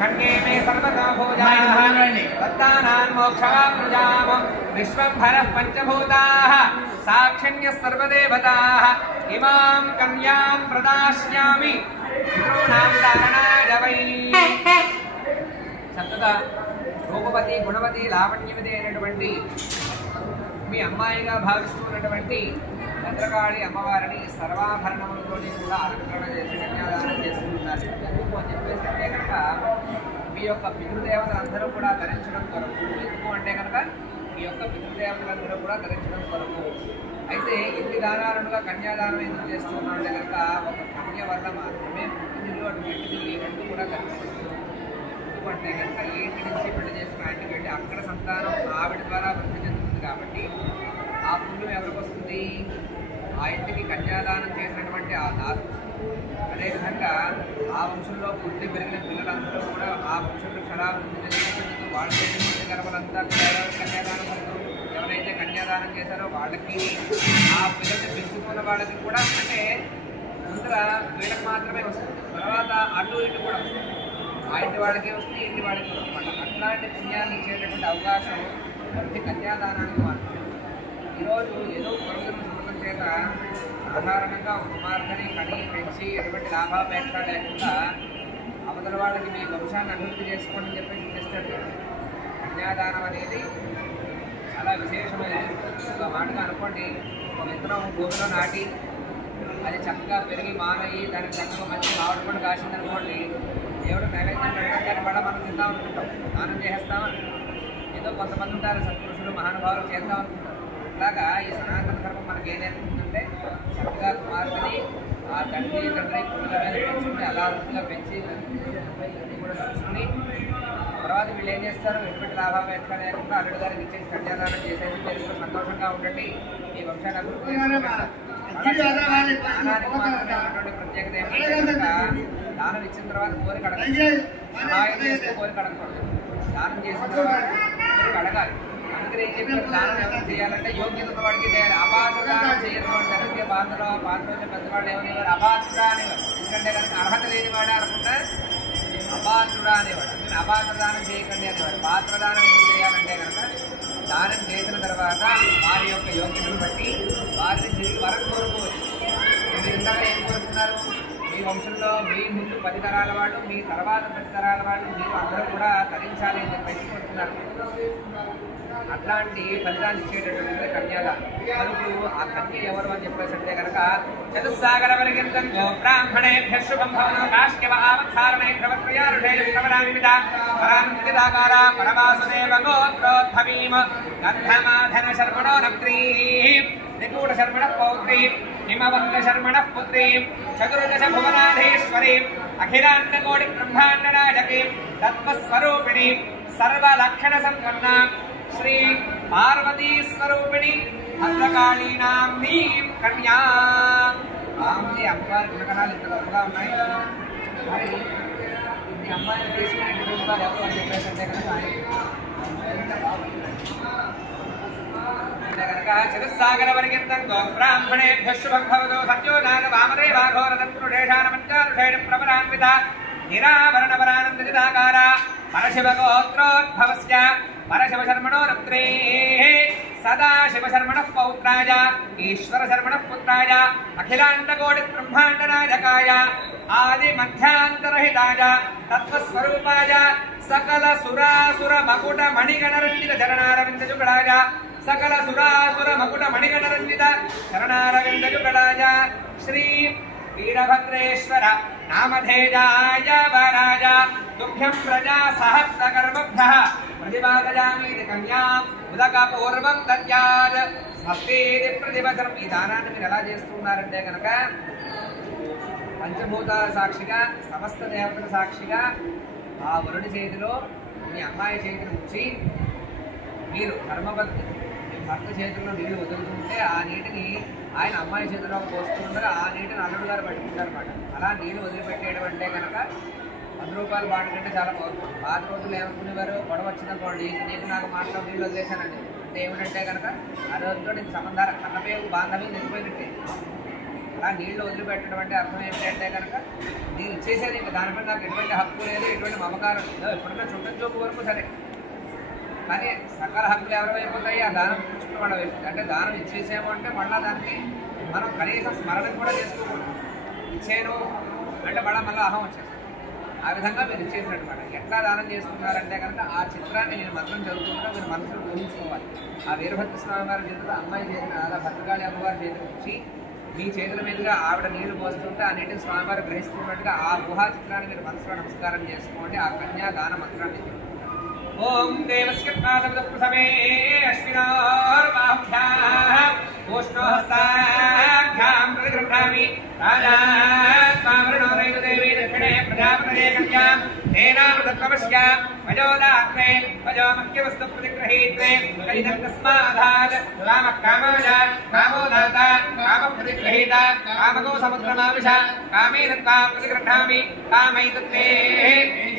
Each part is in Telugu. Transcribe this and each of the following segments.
कन्ये मे सर्वदा भूजाः दत्तानान् मोक्षवाप्नुजाम विश्वम्भरः पञ्चभूताः साक्षिण्यः सर्वदेवताः इमां कन्यां प्रदास्यामि पितॄणां धारणाय वै చక్కగా రూపవతి గుణవతి లావణ్యవతి అయినటువంటి మీ అమ్మాయిగా భావిస్తున్నటువంటి భద్రకాళి అమ్మవారిని సర్వాభరణములతోని కూడా అలంకరణ చేసి కన్యాదానం చేస్తున్నారు. ఎందుకు అని చెప్పేసి అంటే కనుక మీ యొక్క పితృదేవతలందరూ కూడా ధరించడం కొరకు. ఎందుకు అంటే కనుక మీ యొక్క పితృదేవతలందరూ కూడా ధరించడం కొరకు. అయితే ఇన్ని దానాలుగా కన్యాదానం ఎందుకు చేస్తున్నాం అంటే కనుక ఒక కన్య వల్ల మాత్రమే పుట్టినిల్లు అటు ఇంటిది రెండు కూడా కనిపిస్తుంది. అంటే కనుక ఏ ఇంటి నుంచి పెళ్లి చేసుకున్న ఇంటికి వెళ్ళి అక్కడ సంతానం ఆవిడ ద్వారా వృద్ధి చెందుతుంది కాబట్టి ఆ పుణ్యం ఎవరికి వస్తుంది? ఆ ఇంటికి కన్యాదానం చేసినటువంటి ఆ దాత. అదేవిధంగా ఆ వంశంలో పుట్టి పెరిగిన పిల్లలందరూ కూడా ఆ వంశంలో క్షరాభివృద్ధి చెందుతూ వాళ్ళ చేసిన గర్భలంతా కూడా కన్యాదానం అవుతుంది. ఎవరైతే కన్యాదానం చేశారో వాళ్ళకి ఆ పిల్లల్ని పెంచుకున్న వాళ్ళకి కూడా అంటే ముందర వీళ్ళకి మాత్రమే వస్తుంది, తర్వాత అటు ఇటు కూడా వస్తుంది. ఆ ఇంటి వాళ్ళకి వస్తుంది, ఇంటి వాళ్ళకి వస్తుంది. అట్లాంటి పుణ్యాన్ని ఇచ్చేటటువంటి అవకాశం ప్రతి కన్యాదానానికి మాత్రమే. ఈరోజు ఏదో పొరుగుదల చూడటం చేత సాధారణంగా ఒక కుమార్తెని కని పెంచి ఎటువంటి లాభాపేక్ష లేకుండా అవతల వాళ్ళకి మీ వంశాన్ని అభివృద్ధి చేసుకోండి అని చెప్పేసి చేస్తాడు. కన్యాదానం అనేది చాలా విశేషమైనది. ఒక మాటగా అనుకోండి, ఒక విత్తనం భూమిలో నాటి అది చక్కగా పెరిగి మానయ్యి దానికి చక్కగా మంచి మామిడి పండు కాసిందనుకోండి, దేవుడు నైవేద్యం పెడతాం కానీ మళ్ళీ మనం తిందాం అనుకుంటాం, స్నానం చేసేస్తామని. ఏదో కొంతమంది ఉంటారు సత్పురుషులు మహానుభావులు చేద్దాం అనుకుంటారు. ఇట్లాగా ఈ సనాతన ధర్మం మనకి ఏం నేర్పుతుందంటే చక్కగా కుమార్తెని ఆ తండ్రి పిల్లల మీద పెంచుకుని అలా వృద్ధిగా పెంచి అన్నీ కూడా చూసుకుని తర్వాత వీళ్ళు ఏం చేస్తారు, ఎటువంటి లాభాపేక్ష లేకుండా అల్లుడు గారికి ఇచ్చేసి కన్యాదానం చేసేసి మీరు సంతోషంగా ఉండండి, ఈ వంశాన్ని అభివృద్ధి దానానికి ప్రత్యేకత ఏమంటే దానం ఇచ్చిన తర్వాత కోరిక అడగాలి, సహాయం చేస్తే కోరిక అడగకూడదు. దానం చేసిన తర్వాత కోరిక అడగాలి. అందుకని ఏం చెప్పారు, దానం ఎవరు చేయాలంటే యోగ్యత వాడికి చేయాలి. అపాత్రదానం చేయడం అంటే పాత్రలో పెద్దవాళ్ళు ఏమనేవారు, అపాత్రుడా అనేవారు. ఎందుకంటే కనుక అర్హత లేనివాడే అనుకుంటే అపాత్రుడా అనేవాడు. అందుకని అపాత్రదానం చేయకండి అనేవారు. పాత్రదానం ఎందుకు చేయాలంటే కనుక దానం చేసిన తర్వాత వారి యొక్క యోగ్యతను బట్టి వారిని తిరిగి వరం కోరుకోవచ్చు. మీరు ఇందాక ఏం కోరుకున్నారు, మీ వంశంలో మీ ముందు 10 తరాల వాళ్ళు, మీ తర్వాత 10 తరాల వాళ్ళు మీరు అందరూ కూడా తరించాలి అని చెప్పేసి కోరుకున్నారు. అట్లాంటి ఫలితాన్ని ఇచ్చేటటువంటి కన్యాదానం. అందుకు ఆ కన్య ఎవరు అని చెప్పేసి అంటే కనుక చతుస్సాగర పరిగెత్తం బ్రాహ్మణేభ్య శుభం భవన కాశ్యవ ఆవత్సారణై ప్రవక్రయారుషే ప్రవరాన్విత పరాన్వితాకార పరవాసుదేవ గోత్రోద్భవీమ గంధమాధన శర్మణో నప్త్రీ నిగూఢ శర్మణ పౌత్రీ హిమవంత శర్మణ పుత్రీ చతుర్దశ భువనాధీశ్వరీ అఖిలాండకోటి బ్రహ్మాండ నాయకీ తత్వస్వరూపిణి సర్వలక్షణ సంపన్న శ్రీ పార్వతీ స్వరూపిణి భద్రకాళీ నామ్నీ కన్యా. ఆమె అమ్మవారి గుణగణాలు ఇంత గొప్పగా ఉన్నాయి. మరి ఈ అమ్మాయిని తీసుకుని ఎవరు అని చెప్పేసి అంటే కనుక చతుస్సాగర పరిగెత్తం బ్రాహ్మణేభ్య శుభం భవతో సత్యోజాత వామదేవాఘోరదత్పురుషేషానమంచారుషేణ ప్రవరాన్విత నిరాభరణ పరానందితాకార పరశివగోత్రోద్భవస్య పరశివశర్మణో రత్రే సదాశివశర్మణ పౌత్రాయ ఈశ్వరశర్మణ పుత్రాయ అఖిలాండకోటి బ్రహ్మాండ నాయకాయ ఆది మధ్యాంతరహితాయ తత్వస్వరూపాయ సకల సురాసుర మకుట మణిగణరంజిత చరణారవిందజుగళాయ సకల సురాసుర మకుట మణిగణరంజిత చరణారవిందజుగళాయ శ్రీ వీరభద్రేశ్వర నామధేయాయ వరాయ తుభ్యం ప్రజా సహస్రకర్మభ్యః ప్రతిపాదయామి కన్యా ఉదకపూర్వం దద్యాత్ స్వస్తిది ప్రతివచనం. ఈ దానాన్ని మీరు ఎలా చేస్తున్నారంటే కనుక పంచభూతాల సాక్షిగా సమస్త దేవతల సాక్షిగా ఆ వరుడి చేతిలో మీ అమ్మాయి చేతిని ఉంచి మీరు ధర్మభక్తి మీ భర్త చేతిలో నీళ్లు వదులుతుంటే ఆ నీటిని ఆయన అమ్మాయి చేతిలో పోస్తుండగా ఆ నీటిని అల్లుడు గారు పట్టుకుంటారు అన్నమాట. అలా నీళ్లు వదిలిపెట్టేయడం అంటే కనుక 10 రూపాయలు బాగుంటుంటే చాలా బాగుంటుంది. పాత రోజులు ఏమనుకునేవారు, గొడవ వచ్చిందనుకోండి నీకు నాకు మాటలో నీళ్ళు వదిలేశానండి అంటే ఏమిటంటే కనుక ఆ రోజుతో నీకు సంబంధాలు కన్నపేగు బాంధవ్యం నిలిపోయినట్టే. అలా నీళ్లు వదిలిపెట్టడం అంటే అర్థం ఏమిటంటే కనుక నేను ఇచ్చేసేది ఇంకా దానిపై నాకు ఎటువంటి హక్కు లేదు, ఎటువంటి మమకారం లేదు. ఎప్పుడన్నా చుట్టం చూపు వరకు సరే, కానీ సకల హక్కులు ఎవరైపోతాయి ఆ దానం పుచ్చుకున్న వాళ్ళ వైపు. అంటే దానం ఇచ్చేసాము అంటే మళ్ళీ దానికి మనం కనీసం స్మరణ కూడా చేసుకోకూడదు. ఇచ్చేను అంటే మళ్ళీ అహం వచ్చేస్తుంది. ఆ విధంగా మీరు ఇచ్చేసినమాట. ఎట్లా దానం చేస్తున్నారంటే కనుక ఆ చిత్రాన్ని నేను మంత్రం చదువుకుంటూ మీరు మనసులో ఊహించుకోవాలి. ఆ వీరభద్ర స్వామి వారి చేతిలో అమ్మాయి చేసిన అలా భద్రకాళి అమ్మవారి చేతికి వచ్చి మీ చేతుల మీదుగా ఆవిడ నీళ్లు పోస్తుంటే ఆ నీటిని స్వామివారు గ్రహిస్తున్నట్టుగా ఆ గుహా చిత్రాన్ని మీరు మనసులో నమస్కారం చేసుకోండి. ఆ కన్యా దాన మంత్రాన్ని ఓం దేవస్య ప్రసమే అశ్వినోర్బాహ్యాం ఓష్ణోహస్తాభ్యాం ప్రతిగృహామి రాజాత్మావృణోదైవ దేవీ దక్షిణే ప్రజాపతయే కన్యాం తేనామృతత్వమస్య వజోదాత్రే వజోమహ్యవస్తు ప్రతిగ్రహీత్రే కైదత్తస్మాదాత్ కామః కామాయ కామోదాత కామః ప్రతిగ్రహీత కామకో సముద్రమావిశ కామేన త్వాం ప్రతిగృహామి కామైతత్తే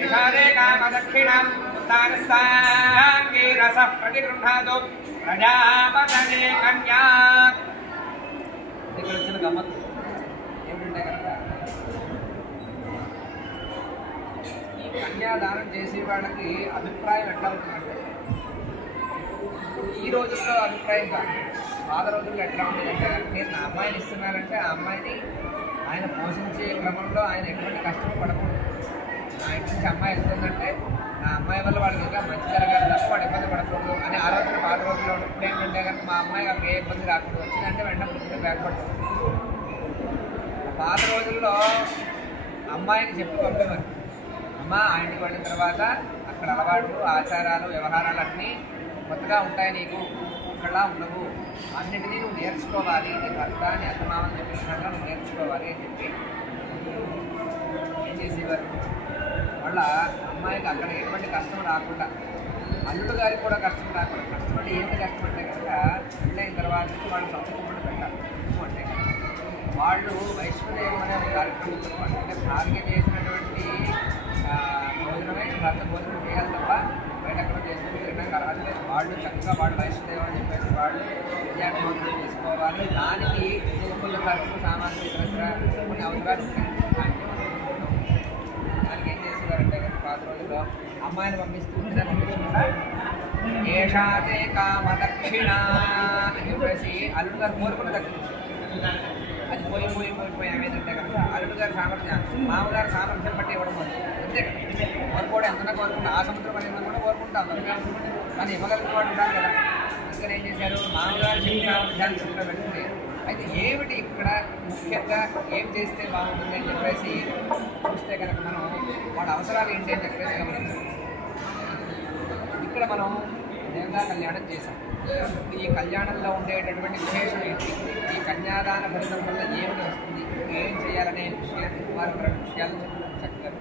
విషాదే కామదక్షిణం రస ప్రతిగృహాదు ప్రజాపతనే కన్యా. ఇక్కడ వచ్చిన గమ్మత్తు ఏమిటంటే కనుక ఈ కన్యాదానం చేసే వాళ్ళకి అభిప్రాయం ఎట్లా ఉంటుందంటే ఈ రోజుల్లో అభిప్రాయం కాదు, పాత రోజుల్లో ఎట్లా ఉంటుందంటే నేను నా అమ్మాయిని ఇస్తున్నానంటే ఆ అమ్మాయిని ఆయన పోషించే క్రమంలో ఆయన ఎటువంటి కష్టం పడకూడదు. నా ఇంటి నుంచి అమ్మాయి వెళ్తుందంటే ఆ అమ్మాయి వల్ల వాళ్ళకి ఇంకా మంచి జరగాలి తప్ప వాడు ఇబ్బంది పడకూడదు అని ఆ రోజున పాత రోజుల్లో ఇప్పుడు ఏంటంటే కనుక మా అమ్మాయి వాళ్ళకి ఏ ఇబ్బంది రాకూడదు, వచ్చిందంటే వెంటనే పుట్టిన బ్యాక్పడుతుంది. పాత రోజుల్లో అమ్మాయికి చెప్పి పంపేవారు, అమ్మ ఆ ఇంటికి వెళ్ళిన తర్వాత అక్కడ అలవాట్లు ఆచారాలు వ్యవహారాలు అన్నీ కొత్తగా ఉంటాయి, నీకు ఇక్కడలా ఉండవు, అన్నిటినీ నువ్వు నేర్చుకోవాలి, నీ భర్త నీ అత్తమామని చెప్పినట్టుగా నువ్వు నేర్చుకోవాలి అని చెప్పి ఏం చేసేవారు. వాళ్ళ అమ్మాయికి అక్కడ ఎటువంటి కష్టం రాకుండా, అల్లుడు గారికి కూడా కష్టం రాకుండా. కష్టం అంటే ఏంటి కష్టం అంటే కనుక పెళ్ళైన తర్వాత వాళ్ళు సంస్కృతి పెట్టాలి. అంటే వాళ్ళు వైష్ణదేవం అనే ఒక కార్యక్రమం చెప్పాలి. అంటే భార్య చేసినటువంటి భోజనమే భర్త భోజనం చేయాలి తప్ప బయట ఎక్కడ చేసుకుని తినడానికి అర్హత లేదు. వాళ్ళు చక్కగా వాళ్ళు వైష్ణదేవం అని చెప్పేసి వాళ్ళు విద్యాభోజనం చేసుకోవాలి. దానికి కొన్ని ఖర్చులు సామాన్లు ఇతర కొన్ని అవసరాలు ఉంటాయి. దానికి ఏం చేసేవారంటే పాత రోజుల్లో అమ్మాయిని పంపిస్తూ పంపించకుండా ఏషాతే కామ దక్షిణ అని చెప్పేసి అల్లుడు గారు కోరుకున్న దక్షిణ అది పోయి ఏమైందంటే కనుక అల్లుడు గారి సామర్థ్యం మామగారి సామర్థ్యం బట్టి ఇవ్వడం అంతే. కోరుకోవడం ఎంతనా కోరుకుంటా ఆ సముద్రం అనేది కూడా కోరుకుంటాం కానీ ఇవ్వగలిగిన వాడు ఉంటారు కదా. అందుకని ఏం చేశారు, మామగారు శక్తి సామర్థ్యాలు దృష్టిలో పెట్టుకుని అయితే ఏమిటి ఇక్కడ ముఖ్యంగా ఏం చేస్తే బాగుంటుంది అని చెప్పేసి చూస్తే కనుక మనం వాడి అవసరాలు ఏంటి అని చెప్పేసి గమనించాం. ఇక్కడ మనం దేవతా కళ్యాణం చేశాం. ఈ కళ్యాణంలో ఉండేటటువంటి విశేషం ఏంటి, ఈ కన్యాదాన ఫలితం వల్ల ఏమిటి వస్తుంది, ఏం చేయాలనే విషయాన్ని వారు రెండు విషయాలు చెప్తారు.